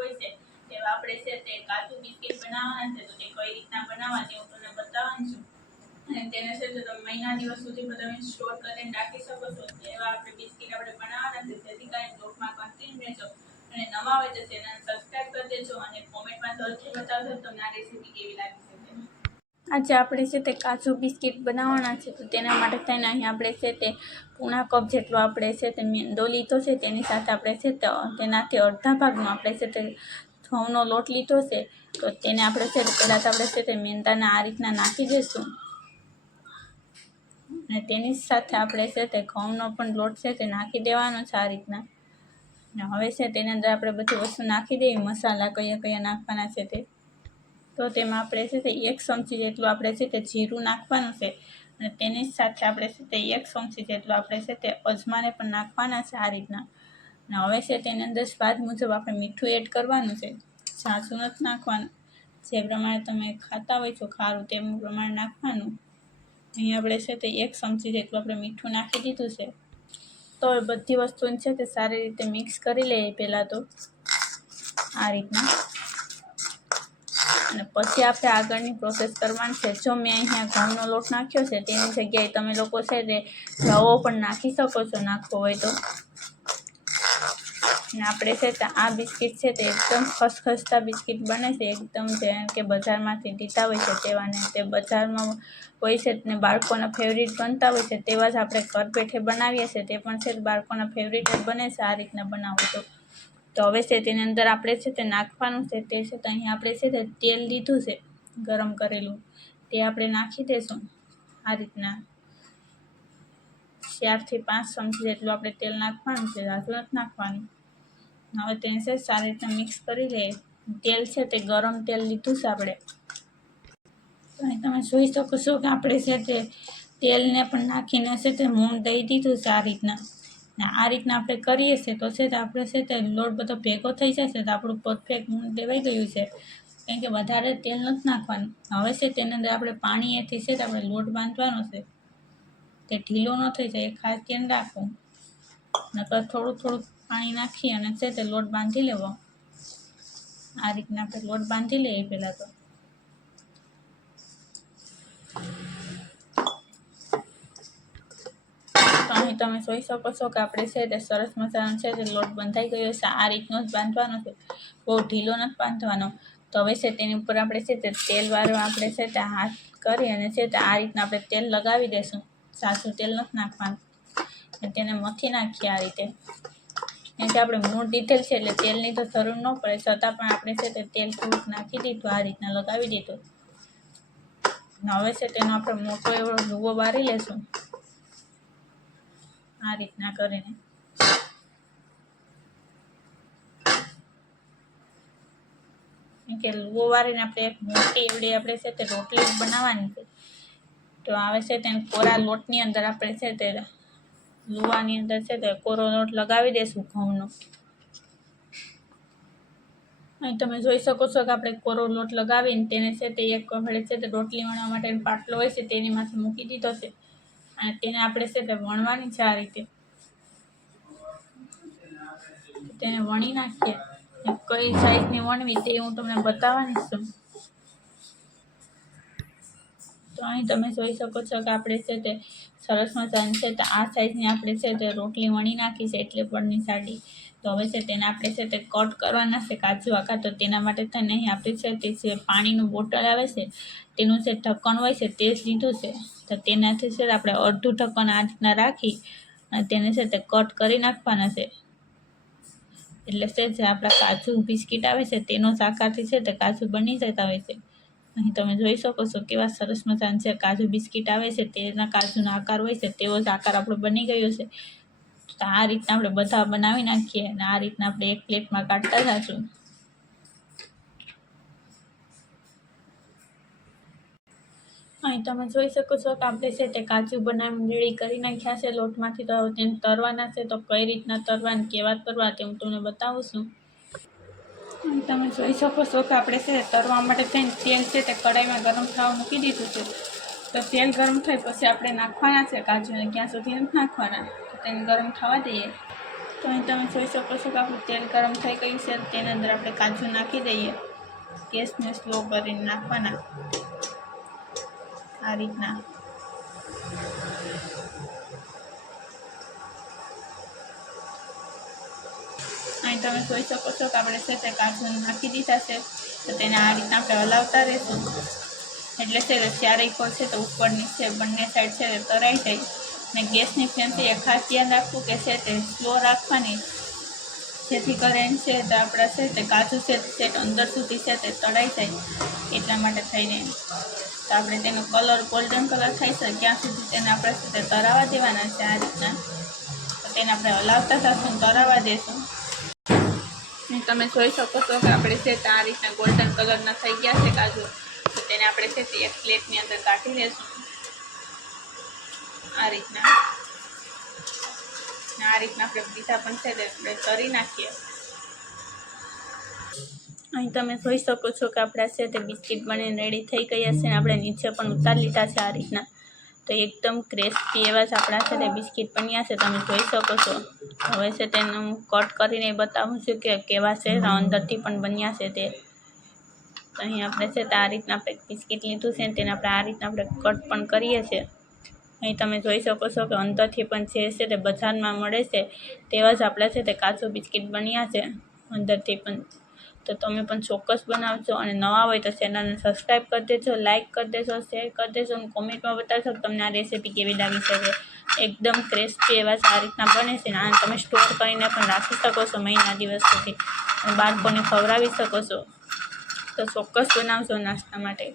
હોય છે તેવા આપણે છે તે કાજુ બિસ્કિટ બનાવવાના છે. તો તે કઈ રીતના બનાવવા તે હું તમને બતાવવાની છું. અને તેને છે તો તમે મહિના દિવસ સુધી તમે સ્ટોર કરીને રાખી શકો છો. એવા આપણે બિસ્કિટ આપણે બનાવવાના છે. જેથી કરીને બ્લોગમાં કન્ટિન્યુ રહેજો. અને નવા હોય તો ચેનલ સબસ્ક્રાઇબ કરી દેજો અને કોમેન્ટમાં જરૂરથી બતાવજો તમને આ રેસીપી કેવી લાગી છે. આજે આપણે છે તે કાજુ બિસ્કિટ બનાવવાના છે. તો તેના માટે થઈને અહીં આપણે છે તે પૂણા કપ જેટલો આપણે છે તે મેંદો લીધો છે. તેની સાથે આપણે છે તે તેનાથી અડધા ભાગનો આપણે છે તે ઘઉંનો લોટ લીધો છે. તો તેને આપણે છે પહેલાં તો આપણે છે તે મેંદાને આ રીતના નાખી દઈશું. અને તેની સાથે આપણે છે તે ઘઉંનો પણ લોટ છે તે નાખી દેવાનો છે આ રીતના. અને હવે છે તેની અંદર આપણે બધી વસ્તુ નાખી દઈએ. મસાલા કયા કયા નાખવાના છે તે. તો તેમાં આપણે છે તે 1 ચમચી જેટલું આપણે છે તે જીરું નાખવાનું છે. અને તેની સાથે આપણે છે તે 1 ચમચી જેટલું આપણે છે તે અજમાને પણ નાખવાના છે આ રીતના. અને હવે છે તેની અંદર સ્વાદ મુજબ આપણે મીઠું એડ કરવાનું છે. ઝાઝું નથી નાખવાનું. જે પ્રમાણે તમે ખાતા હોય છો ખારું તેમ પ્રમાણે નાખવાનું. અહીં આપણે છે તે 1 ચમચી જેટલું આપણે મીઠું નાખી દીધું છે. તો એ બધી વસ્તુને છે તે સારી રીતે મિક્સ કરી લઈએ પહેલાં તો આ રીતના. અને પછી આપણે આગળની પ્રોસેસ કરવાની છે. જો મેં અહીંયા ઘઉંનો લોટ નાખ્યો છે તેની જગ્યાએ તમે લોકો છે તે રવો પણ નાખી શકો છો નાખવો હોય તો. અને આપણે છે તે આ બિસ્કિટ છે તે એકદમ ખસખસતા બિસ્કિટ બને છે. એકદમ જેમ કે બજારમાંથી લીધા હોય છે તેવા ને તે બજારમાં હોય છે ને બાળકોના ફેવરિટ બનતા હોય છે તેવા જ આપણે ઘર બેઠે બનાવીએ છીએ. તે પણ છે બાળકોના ફેવરિટ જ બને છે આ રીતના બનાવો તો. તો હવે છે તેની અંદર આપણે છે તે નાખવાનું છે તે છે તો અહીં આપણે છે તે તેલ લીધું છે ગરમ કરેલું. તે આપણે નાખી દઈશું આ રીતના. 4 થી 5 ચમચી જેટલું આપણે તેલ નાખવાનું છે. ઝાઝું નથી નાખવાનું. હવે તેને છે સારી રીતના મિક્સ કરી લઈએ. તેલ છે તે ગરમ તેલ લીધું છે આપણે. તો અહીં તમે જોઈ શકો છો કે આપણે છે તે તેલને પણ નાખીને છે તે મોણ દઈ દીધું છે આ રીતના. ને આ રીતના આપણે કરીએ છીએ તો છે તે આપણે છે તે લોટ બધો ભેગો થઈ જશે તો આપણું પરફેક્ટ મોણ દેવાઈ ગયું છે. કેમ કે વધારે તેલ નથી નાખવાનું. હવે છે તેની અંદર આપણે પાણીથી છે તે આપણે લોટ બાંધવાનો છે. તે ઢીલો ન થઈ જાય એ ખાસ ધ્યાન રાખવું. નકર થોડું પાણી નાખી અને છે તે લોટ બાંધી લેવો. આ રીતના આપણે લોટ બાંધી લઈએ પહેલાં તો. તો અહીં તમે જોઈ શકો છો કે આપણે છે તે સરસ મજાનો છે તે લોટ બંધાઈ ગયો છે. આ રીતનો જ બાંધવાનો છે. બહુ ઢીલો નથી બાંધવાનો. તો હવે છે તેની ઉપર આપણે છે તે તેલવાળો આપણે છે તે હાથ કરી અને છે તે આ રીતના આપણે તેલ લગાવી દઈશું. ઝાઝું તેલ નથી નાખવાનું. અને તેને મથી નાખીએ આ રીતે. કેમ કે આપણે મૂળ દીધેલ છે એટલે તેલની તો જરૂર ન પડે. છતાં પણ આપણે છે તે તેલ થોડુંક નાખી દીધું આ રીતના લગાવી દીધું. હવે છે તેનો આપણે મોટો એવો લુવો વારી લેશું આ રીતના કરીને. કે લુવો વારીને આપણે એક મોટી એવડી આપણે છે તે રોટલી બનાવવાની છે. તો આવે છે તેને કોરા લોટની અંદર આપણે છે તે લુવાની અંદર છે તે કોરો લોટ લગાવી દઈશું ઘઉંનો. અહીં તમે જોઈ શકો છો કે આપણે કોરો લોટ લગાવીને તેને છે તે એક આપણે છે તે રોટલી વણવા માટેનો પાટલો હોય છે તેની માથે મૂકી દીધો છે. અને તેને આપણે છે તે વણવાની છે આ રીતે. તેને વણી નાખીએ. કઈ સાઈઝની વણવી તે હું તમને બતાવવાની છું. તો અહીં તમે જોઈ શકો છો કે આપણે છે તે સરસ મજાની છે તે આ સાઈઝની આપણે છે તે રોટલી વણી નાખી છે એટલે પણની સાડી. તો હવે છે તેને આપણે છે તે કટ કરવાના છે કાજુ આખા. તો તેના માટે થઈને અહીં આપણે છે તે જે પાણીનું બોટલ આવે છે તેનું જે ઢક્કણ હોય છે તે જ લીધું છે. તો તેનાથી છે આપણે અડધું ઢક્કણ આ રીતના રાખી અને તેને છે તે કટ કરી નાખવાના છે. એટલે છે જે આપણા કાજુ બિસ્કિટ આવે છે તેનો જ આકારથી છે તે કાજુ બની જતા હોય છે. અહીં તમે જોઈ શકો છો કેવા સરસ મજાના છે કાજુ બિસ્કિટ આવે છે તેના કાજુનો આકાર હોય છે તેવો જ આકાર આપણો બની ગયો છે. તો આ રીતના આપણે બધા બનાવી નાખીએ અને આ રીતના આપણે એક પ્લેટમાં કાઢતા જઈશું. અહીં તમે જોઈ શકો છો કે આપણે છે તે કાજુ બનાવીને રેડી કરી નાખ્યા છે લોટમાંથી. તો હવે તેને તરવાના છે. તો કઈ રીતના તરવા અને કેવા તરવા તે હું તમને બતાવું છું. તમે જોઈ શકો છો કે આપણે છે તરવા માટે થઈને તેલ છે તે કઢાઈમાં ગરમ થવા મૂકી દીધું છે. તો તેલ ગરમ થાય પછી આપણે નાખવાના છે કાજુ. અને ક્યાં સુધી નથી નાખવાના. તો તેને ગરમ થવા દઈએ. તો અહીં તમે જોઈ શકો છો કે આપણું તેલ ગરમ થઈ ગયું છે. તેની અંદર આપણે કાજુ નાખી દઈએ. ગેસને સ્લો કરીને નાખવાના આ રીતના. અહીં તમે જોઈ શકો છો કે આપણે છે તે કાજુ નાખી દીધા છે. તો તેને આ રીતના આપણે હલાવતા રહીશું. એટલે છે તે ચારેય પર છે તો ઉપર નીચે બંને સાઈડ છે તે તરાઈ જાય. અને ગેસની ફ્લેમથી એ ખાસ ધ્યાન રાખવું કે છે તે સ્લો રાખવાની, જેથી કરીને છે તો આપણા છે તે કાજુ છે તે અંદર સુધી છે તે તળાઈ જાય. એટલા માટે થઈને તો આપણે તેનો કલર ગોલ્ડન કલર થાય છે ત્યાં સુધી તેને આપણે છે તે તળાવવા દેવાના છે. આ રીતના તો તેને આપણે હલાવતા થશું, તળાવવા દેશું. તમે જોઈ શકો છો કે આપણે છે તે આ રીતના ગોલ્ડન કલરના થઈ ગયા છે કાજુ. તો તેને આપણે છે તે એક પ્લેટની અંદર કાઢી લઈશું આ રીતના. આપણે બીજા પણ છે તે આપણે તળી નાખીએ. અહીં તમે જોઈ શકો છો કે આપણા છે તે બિસ્કિટ બનીને રેડી થઈ ગયા છે. આપણે નીચે પણ ઉતારી લીધા છે આ રીતના. તો એકદમ ક્રિસ્પી એવા જ આપણા છે તે બિસ્કિટ બન્યા છે, તમે જોઈ શકો છો. હવે છે તેનું કટ કરીને બતાવું છું કે કેવા છે, અંદરથી પણ બન્યા છે તે. તો અહીં આપણે છે તે આ રીતના આપણે બિસ્કિટ લીધું છે, તેને આપણે આ રીતના આપણે કટ પણ કરીએ છીએ. અહીં તમે જોઈ શકો છો કે અંદરથી પણ જે છે તે બજારમાં મળે છે તેવા જ આપણા છે તે કાજુ બિસ્કિટ બન્યા છે અંદરથી પણ. તો તમે પણ ચોક્કસ બનાવજો. અને નવા હોય તો ચેનલને સબસ્ક્રાઈબ કરી દેજો, લાઇક કરી દેજો, શેર કરી દેજો અને કોમેન્ટમાં બતાવશો કે તમને આ રેસીપી કેવી લાગી છે. એકદમ ક્રિસ્પી એવા આ રીતના બને છે. અને તમે સ્ટોર કરીને પણ રાખી શકો છો મહિના દિવસ સુધી અને બાળકોને ખવડાવી શકો છો. તો ચોક્કસ બનાવજો નાસ્તા માટે.